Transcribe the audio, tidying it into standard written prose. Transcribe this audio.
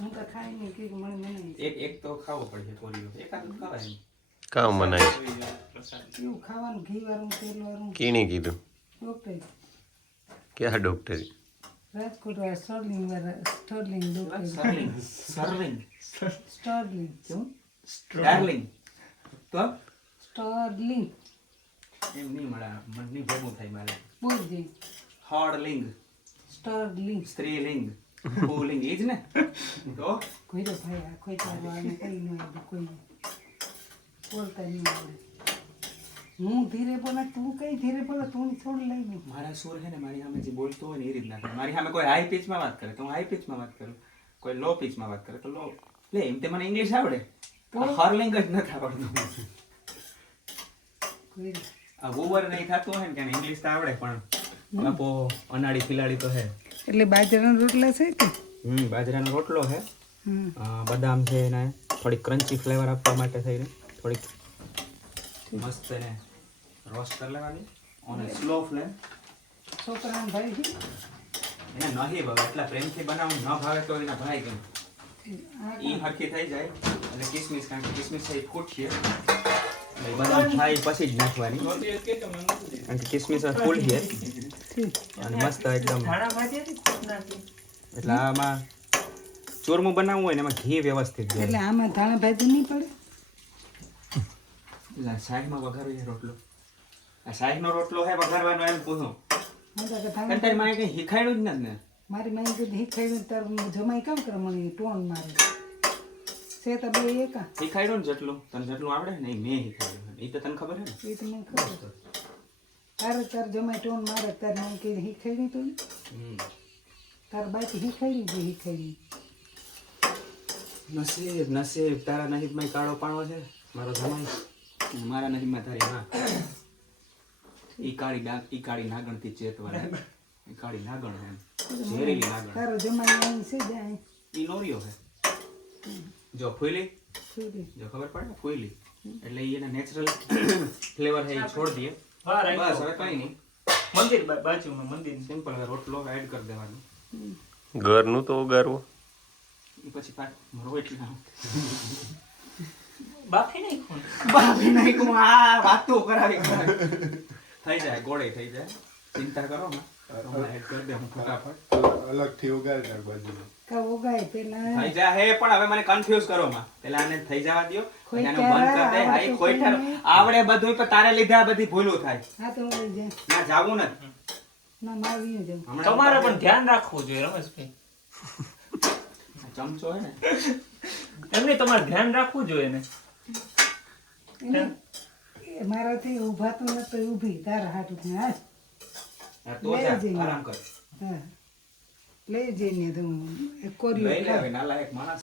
હું તો ખાઈ નહીં કે મને મને એક તો ખાવો પડશે કોરીઓ એકાદ ખવાય કામ મનાય એવું ખાવાનું ઘી વાળું તેલ વાળું કીને કીધું ડોક્ટર ક્યાં ડોક્ટરી રાજકોટ વાળા સ્ટર્લિંગ ડોક્ટર સરલિંગ સ્ટર્લિંગ કેવું ડાર્લિંગ તો સ્ટર્લિંગ એમ નહીં મળે મને નહીં ભેગું થાય મારે બોલ દે હળલિંગ સ્ટર્લિંગ સ્ત્રીલિંગ પુલિંગ એ જ ને તો કોઈ તો ભાઈ આ કોઈ વાળને કઈ ન આવડે કોઈ બોલતા નહીં આવડે હું ધીરે બોલે તું કઈ ધીરે બોલે તું થોડું લઈ લે મારા સુર છે ને મારી સામે જે બોલતો હોય ને એ રીતના કરે મારી સામે કોઈ હાઈ પિચમાં વાત કરે તો હું હાઈ પિચમાં વાત કરું કોઈ લો પિચમાં વાત કરે તો લો લે એમ તે મને ઇંગ્લિશ આવડે હર્લિંગ જ નથી આવડતું કોઈ આ ઓવર નહીં થતું હોય ને કે ઇંગ્લિશ તો આવડે પણ બાપો અનાડી ખિલાડી તો હે એટલે બાજરાના રોટલા છે કે બાજરાનો રોટલો છે બદામ છે એને થોડીક ક્રન્ચી ફ્લેવર આપવા માટે થઈને થોડીક મસ્ત એને રોસ્ટ કરી લેવાની ઓન સ્લો ફ્લેમ છોકરાને ભાઈ છે એને નહીં ભાવે એટલા પ્રેમથી બનાવું ન ભાવે તો એના ભાઈ કેમ ઈ હરખી થઈ જાય એટલે કિસમિસ કારણ કે કિસમિસ છે એ ફૂટશે એટલે બદામ થાય પછી જ નાખવાની કારણ કે કિસમિસ ફૂલ છે અને મસ્ત એકદમ એટલે આમાં ચૂરમું બનાવવું હોય ને એમાં ઘી વ્યવસ્થિત જોઈએ એટલે આમાં ધાણા ભાજી નહીં પડે એટલે શાકમાં વઘારવું છે રોટલો આ શાકનો રોટલો છે વઘારવાનો એમ પૂછું કંટાળ માં કઈ શીખાડ્યું જ નથી ને મારી માઈ કીધું શીખાયું તાર જમાઈ કામ કરે મને ટોન મારે છે તો બે એકા શીખાડ્યું ને જેટલું તને જેટલું આવડે ને એ મેં શીખાડ્યું એ તો તને ખબર છે ને એ તો મને ખબર તારે તાર જમાઈ ટોન મારે તાર માઈ કીધું શીખાડી તું તાર બાકી શીખાડી જે શીખાડી નસીબ તારા નસીબમાં કાળો પાણો છે મારો જમાઈ મારા નસીબમાં તારી માં ઈ કાળી નાગણ થી ચેતવાના ઈ કાળી નાગણ એમ ઝેરીલી નાગણ તારો જમાઈ અહીં છે જાય ઈ લોરીઓ છે જો ફૂલી છોડી જો ખબર પડે ફૂલી એટલે ઈ એના નેચરલ ફ્લેવર છે ઈ છોડ દઈએ બસ હવે કઈ નહીં મંદિર બાજુમાં મંદિર સિમ્પલ રોટલો એડ કરી દેવાનો ઘરનું તો ઉગારવું એ પછી કાટ મરો એટલે બાફી નહીં કોણ બાપી નહીં કું આ વાતો કરાવી થઈ જાય ગોળે થઈ જાય ચિંતા કરો ને હમણાં એડ કરી દે હું ફટાફટ અલગથી ઉગાડી નાખ બાજુમાં કા ઉગાય પેલા થઈ જાય હે પણ હવે મને કન્ફ્યુઝ કરો માં પેલા આને થઈ જવા દ્યો કોઈ અને બંધ કરી દે હા ઈ ખોઈઠા આવડે બધું પણ તારે લીધે આ બધી ભૂલું થાય હા તો લઈ જાય ના જાવું નથી ના મારી જાવ હમણાં તમારે પણ ધ્યાન રાખવું જોઈએ રમેશભાઈ ચમચો હે ને એમને તમારે ધ્યાન રાખવું જોઈએ ને એ મારાથી ઊભાતું નથી ઊભી તારા હાટું હા આ તો જા આરામ કર હા લઈ જઈને તો લઈ કોરિયો લે હવે નાલાયક માણસ